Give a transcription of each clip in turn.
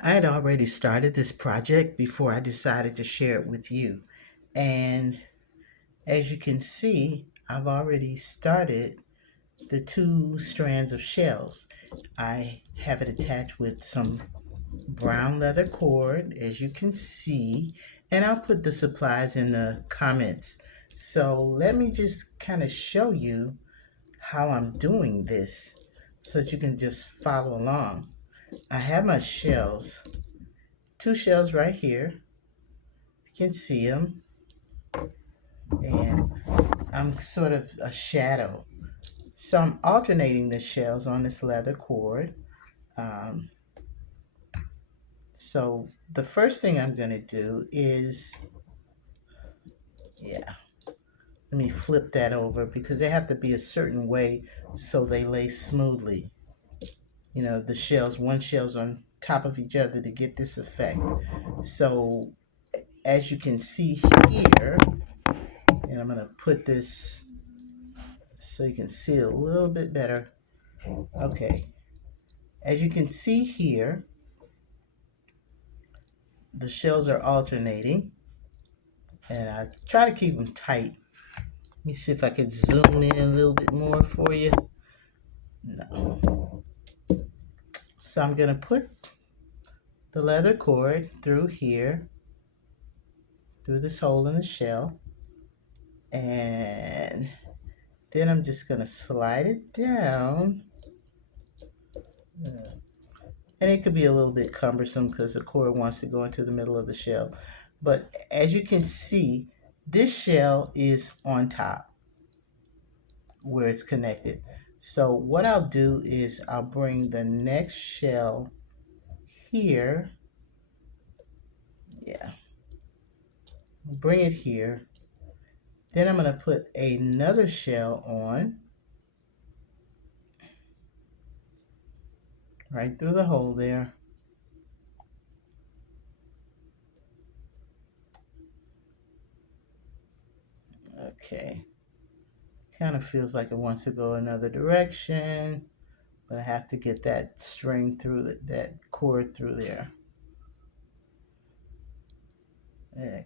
I had already started this project before I decided to share it with you. And as you can see, I've already started the two strands of shells. I have it attached with some brown leather cord, as you can see, and I'll put the supplies in the comments. So let me just kind of show you how I'm doing this so that you can just follow along. I have my shells, two shells right here. You can see them, and I'm sort of a shadow. So I'm alternating the shells on this leather cord. Um, so the first thing I'm going to do is, yeah, let me flip that over because they have to be a certain way so they lay smoothly. You know, the shells, one shell's on top of each other to get this effect. So as you can see here, and I'm going to put this so you can see it a little bit better. Okay, as you can see here, the shells are alternating, and I try to keep them tight. Let me see if I could zoom in a little bit more for you. No. So I'm going to put the leather cord through here, through this hole in the shell, and then I'm just going to slide it down. And it could be a little bit cumbersome because the cord wants to go into the middle of the shell. But as you can see, this shell is on top where it's connected. So what I'll do is I'll bring the next shell here. Yeah, bring it here. Then I'm going to put another shell on right through the hole there. Okay, kind of feels like it wants to go another direction, but I have to get that string through that cord through there.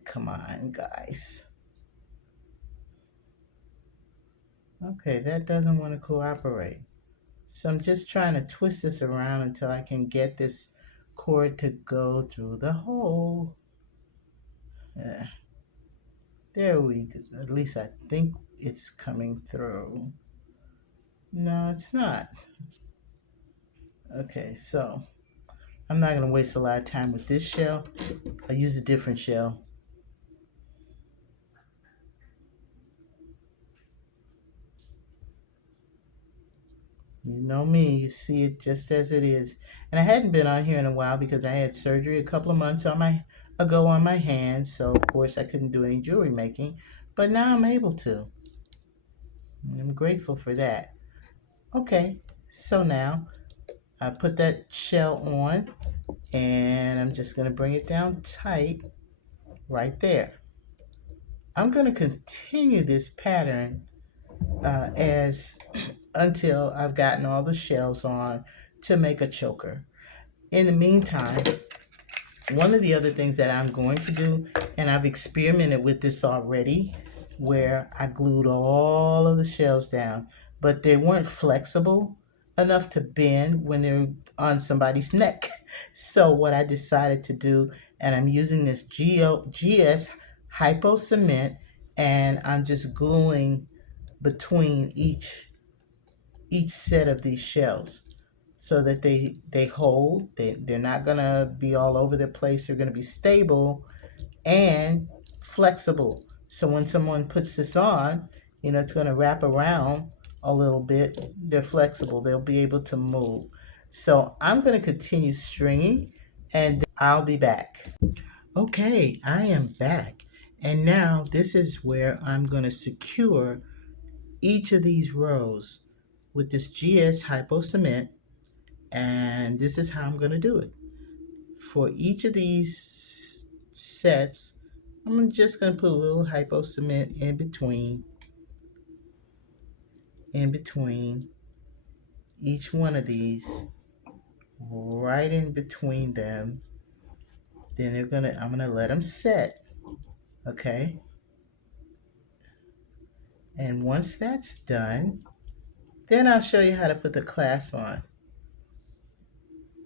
Come on, guys. Okay, that doesn't want to cooperate. So I'm just trying to twist this around until I can get this cord to go through the hole. Uh, there we go. At least I think it's coming through. No, it's not. Okay, so I'm not going to waste a lot of time with this shell. I'll use a different shell. You know me, you see it just as it is. And I hadn't been on here in a while because I had surgery a couple of months ago on my hands, so of course I couldn't do any jewelry making, but now I'm able to. And I'm grateful for that. Okay, so now I put that shell on and I'm just going to bring it down tight right there. I'm going to continue this pattern as until I've gotten all the shells on to make a choker. In the meantime, one of the other things that I'm going to do, and I've experimented with this already, where I glued all of the shells down, but they weren't flexible enough to bend when they're on somebody's neck. So what I decided to do, and I'm using this GS Hypo cement, and I'm just gluing between each set of these shells so that they hold. They're not gonna be all over the place. They're gonna be stable and flexible. So when someone puts this on, you know, it's gonna wrap around a little bit. They're flexible. They'll be able to move. So I'm gonna continue stringing and I'll be back. Okay, I am back. And now this is where I'm gonna secure each of these rows with this GS Hypo cement, and this is how I'm going to do it. For each of these sets, I'm just going to put a little Hypo cement in between each one of these, right in between them. Then I'm gonna let them set, okay? And once that's done, then I'll show you how to put the clasp on.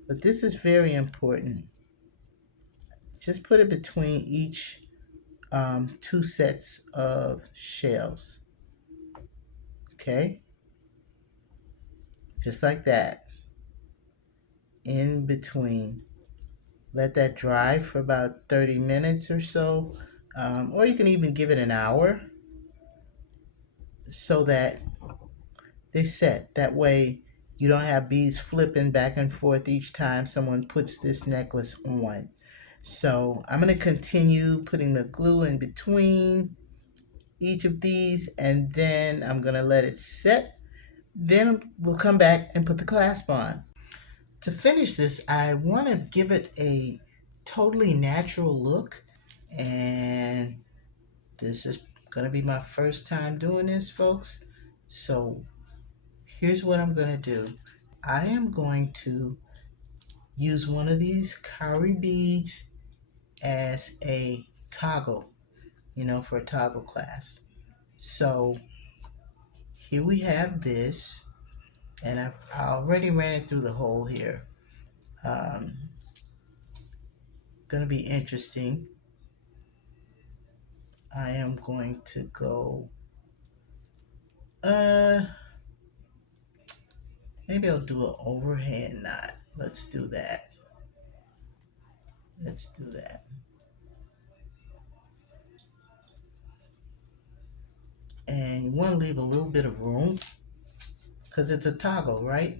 But this is very important. Just put it between each two sets of shells, okay? Just like that, in between. Let that dry for about 30 minutes or so, or you can even give it an hour so that they set. That way you don't have beads flipping back and forth each time someone puts this necklace on. So I'm going to continue putting the glue in between each of these, and then I'm going to let it set. Then we'll come back and put the clasp on. To finish this, I want to give it a totally natural look, and this is going to be my first time doing this, folks. So here's what I'm going to do. I am going to use one of these cowrie beads as a toggle, for a toggle clasp. So here we have this, and I already ran it through the hole here. Gonna be interesting. I am going to go, maybe I'll do an overhand knot. Let's do that. Let's do that. And you want to leave a little bit of room because it's a toggle, right?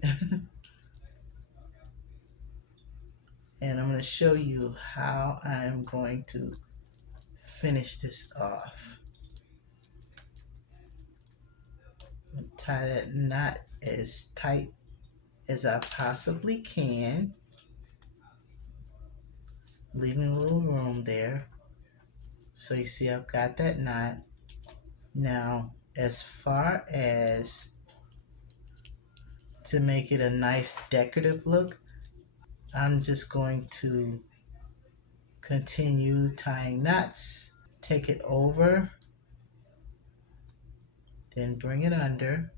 And I'm going to show you how I'm going to finish this off. Tie that knot as tight as I possibly can, leaving a little room there. So you see I've got that knot. Now, as far as to make it a nice decorative look, I'm just going to continue tying knots. Take it over, then bring it under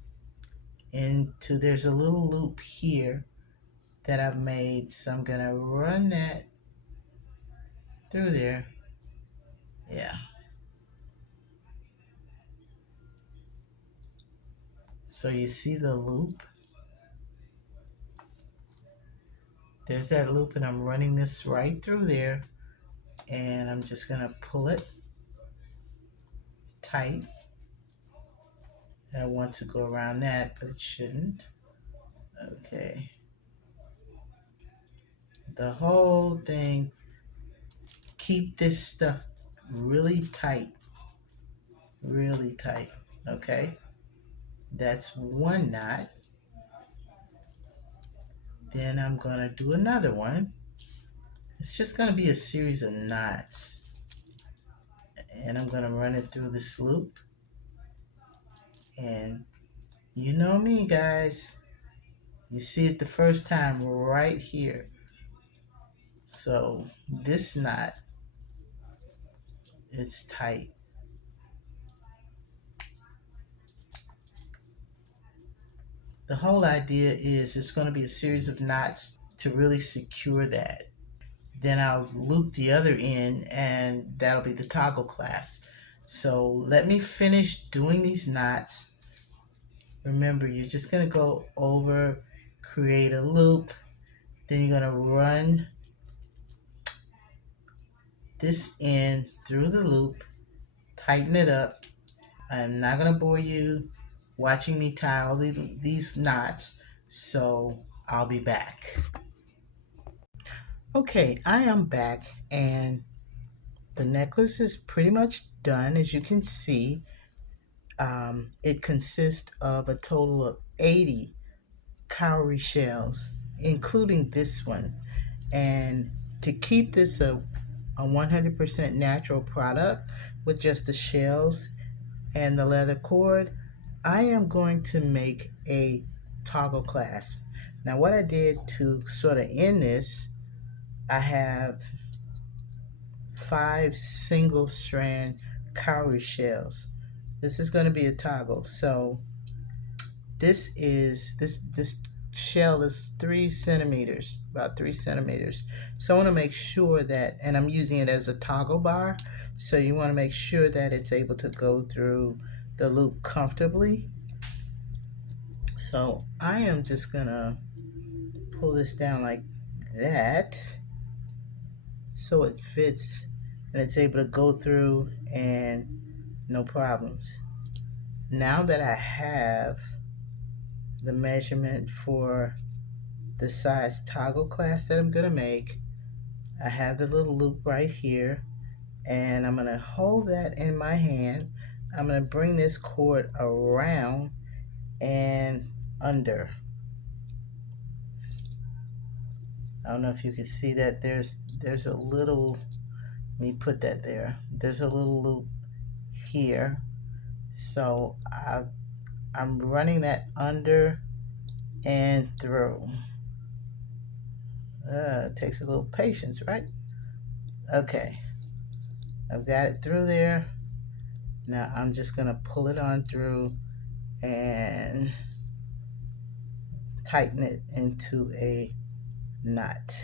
into, there's a little loop here that I've made, so I'm gonna run that through there. Yeah. So you see the loop? There's that loop, and I'm running this right through there, and I'm just gonna pull it tight. I want to go around that, but it shouldn't. Okay. The whole thing, keep this stuff really tight, okay? That's one knot. Then I'm gonna do another one. It's just gonna be a series of knots, and I'm gonna run it through this loop. And you know me, guys, you see it the first time right here. So this knot, it's tight. The whole idea is it's going to be a series of knots to really secure that. Then I'll loop the other end, and that'll be the toggle clasp. So let me finish doing these knots. Remember, you're just going to go over, create a loop, then you're going to run this end through the loop, tighten it up. I'm not going to bore you watching me tie all these knots, so I'll be back. Okay, I am back, and the necklace is pretty much done. As you can see, it consists of a total of 80 cowrie shells, including this one. And to keep this a 100% natural product with just the shells and the leather cord, I am going to make a toggle clasp. Now what I did to sort of end this, I have 5 single strand cowrie shells. This is going to be a toggle. So this shell is 3 centimeters, about 3 centimeters. So I want to make sure that, and I'm using it as a toggle bar, so you want to make sure that it's able to go through the loop comfortably. So I am just gonna pull this down like that so it fits and it's able to go through and no problems. Now that I have the measurement for the size toggle clasp that I'm gonna make, I have the little loop right here, and I'm gonna hold that in my hand. I'm gonna bring this cord around and under. I don't know if you can see that there's a little, let me put that there. There's a little loop here. So I'm running that under and through. It takes a little patience, right? Okay, I've got it through there. Now I'm just gonna pull it on through and tighten it into a knot.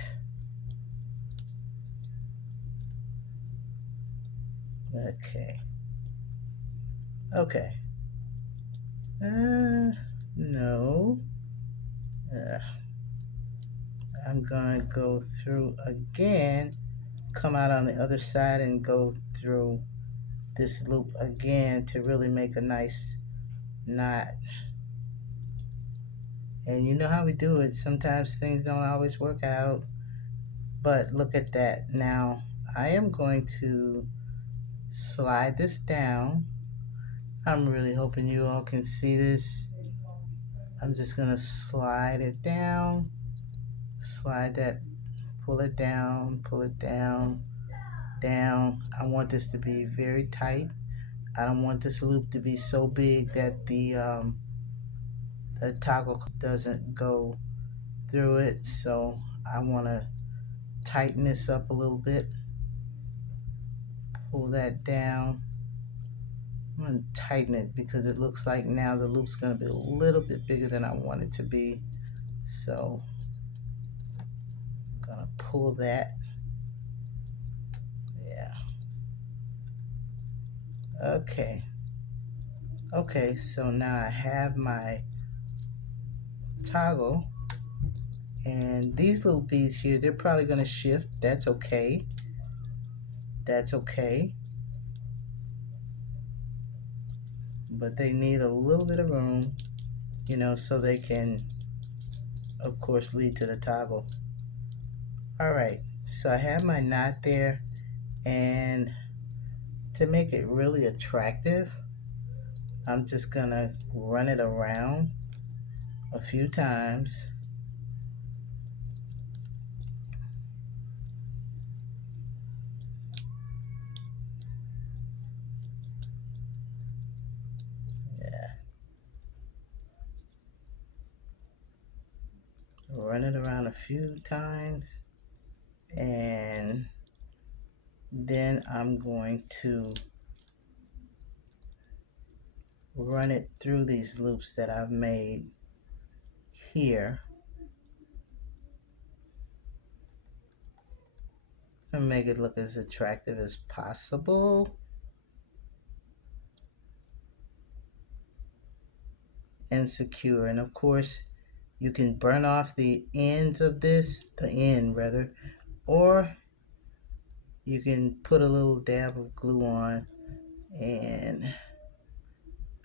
Okay. Okay. No. I'm gonna go through again, come out on the other side and go through this loop again to really make a nice knot. And you know how we do it. Sometimes things don't always work out, but look at that. Now I am going to slide this down. I'm really hoping you all can see this. I'm just gonna slide it down, slide that, pull it down, down. I want this to be very tight. I don't want this loop to be so big that the toggle doesn't go through it. So I want to tighten this up a little bit. Pull that down. I'm going to tighten it because it looks like now the loop's going to be a little bit bigger than I want it to be. So I'm going to pull that. Yeah. Okay. Okay, so now I have my toggle, and these little beads here, they're probably going to shift. That's okay. That's okay. But they need a little bit of room, you know, so they can, of course, lead to the toggle. All right, so I have my knot there, and to make it really attractive, I'm just gonna run it around a few times. Yeah. Run it around a few times, and then I'm going to run it through these loops that I've made here and make it look as attractive as possible and secure. And of course, you can burn off the ends of this, the end rather, or you can put a little dab of glue on. And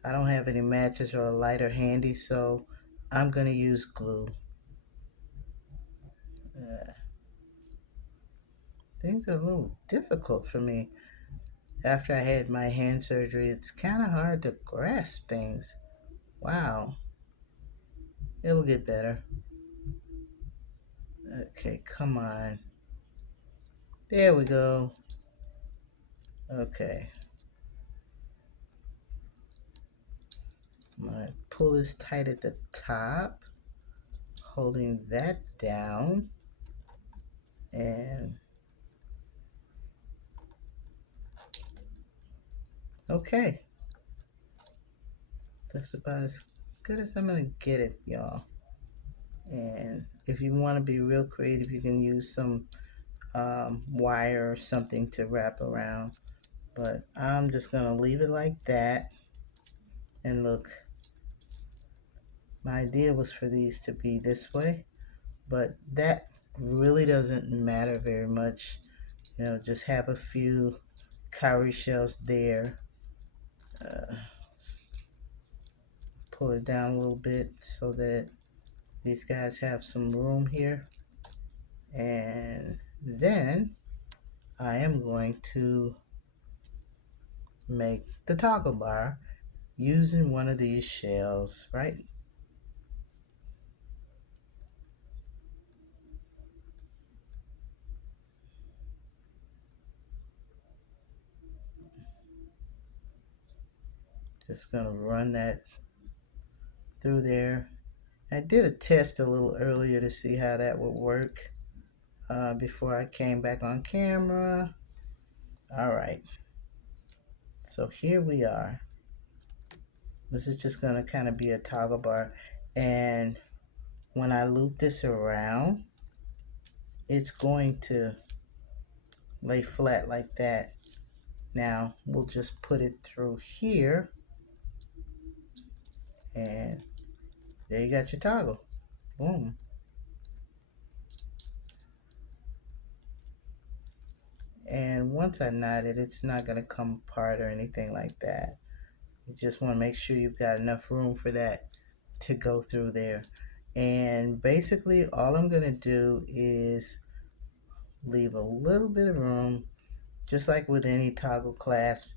I don't have any matches or a lighter handy, so I'm gonna use glue. Things are a little difficult for me. After I had my hand surgery, it's kind of hard to grasp things. Wow. It'll get better. Okay, come on. There we go. Okay. I'm gonna pull this tight at the top. holding that down, and okay, that's about as good as I'm gonna get it, y'all. And if you want to be real creative, you can use some wire or something to wrap around, but I'm just gonna leave it like that. And look, my idea was for these to be this way, but that really doesn't matter very much. You know, just have a few cowrie shells there. uh, Pull it down a little bit so that these guys have some room here. And then I am going to make the toggle bar using one of these shells, right? Just gonna run that through there. I did a test a little earlier to see how that would work before I came back on camera. All right, so here we are. This is just gonna kind of be a toggle bar, and when I loop this around, it's going to lay flat like that. Now we'll just put it through here, and there you got your toggle. Boom. And once I knot it, it's not going to come apart or anything like that. You just want to make sure you've got enough room for that to go through there. And basically all I'm going to do is leave a little bit of room, just like with any toggle clasp.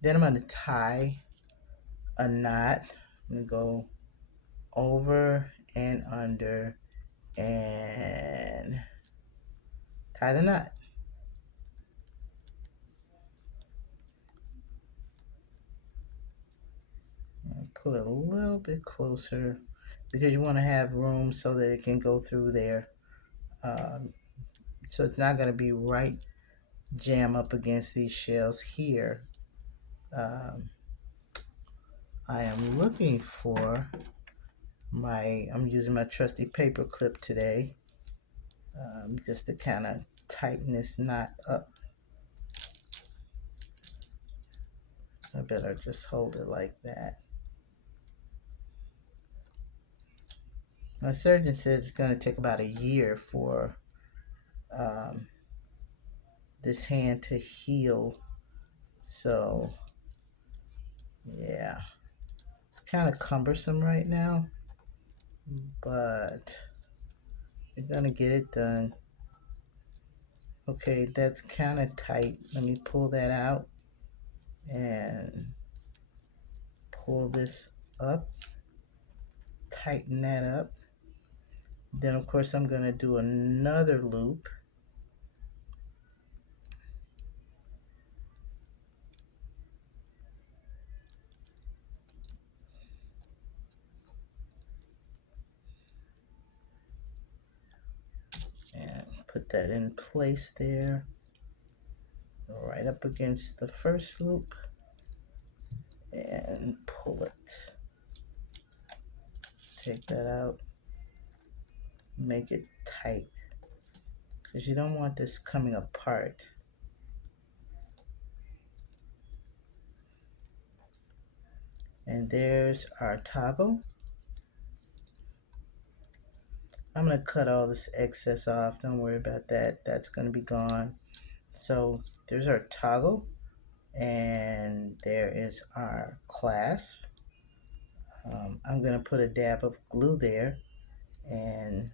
Then I'm going to tie a knot. I'm going to go over and under and tie the knot. Pull it a little bit closer because you want to have room so that it can go through there. So it's not going to be right jam up against these shells here. I am looking for I'm using my trusty paper clip today, just to kind of tighten this knot up. I better just hold it like that. My surgeon says it's going to take about a year for this hand to heal. So, yeah, it's kind of cumbersome right now, but we're going to get it done. Okay, that's kind of tight. Let me pull that out and pull this up, tighten that up. Then, of course, I'm going to do another loop. And put that in place there, right up against the first loop, and pull it. Take that out, make it tight, because you don't want this coming apart. And there's our toggle. I'm going to cut all this excess off. Don't worry about that. That's going to be gone. So there's our toggle, and there is our clasp. I'm going to put a dab of glue there, and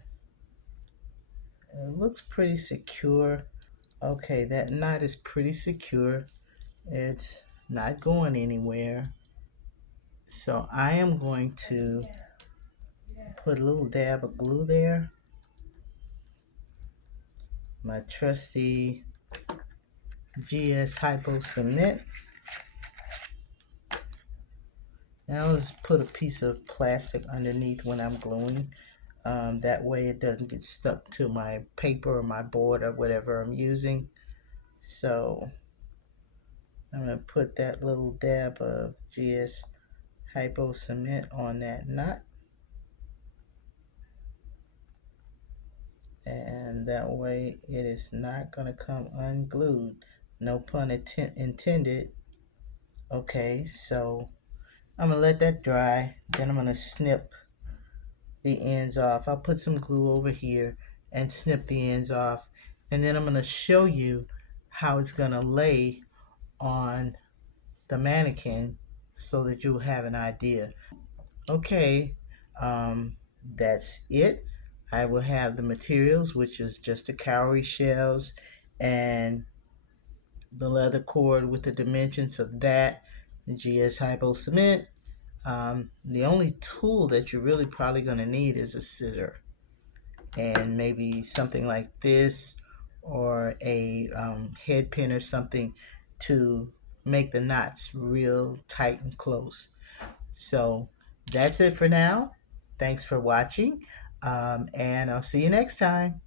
it looks pretty secure. Okay, that knot is pretty secure. It's not going anywhere. So I am going to put a little dab of glue there. My trusty GS Hypo cement. And I'll just put a piece of plastic underneath when I'm gluing. That way it doesn't get stuck to my paper or my board or whatever I'm using. So I'm going to put that little dab of GS Hypo cement on that knot. And that way it is not going to come unglued. No pun intended. Okay, so I'm going to let that dry. Then I'm going to snip the ends off. I'll put some glue over here and snip the ends off. And then I'm going to show you how it's going to lay on the mannequin so that you'll have an idea. Okay, that's it. I will have the materials, which is just the cowrie shells and the leather cord with the dimensions of that, the GS Hypo cement. The only tool that you're really probably going to need is a scissor and maybe something like this or a head pin or something to make the knots real tight and close. So that's it for now. Thanks for watching, and I'll see you next time.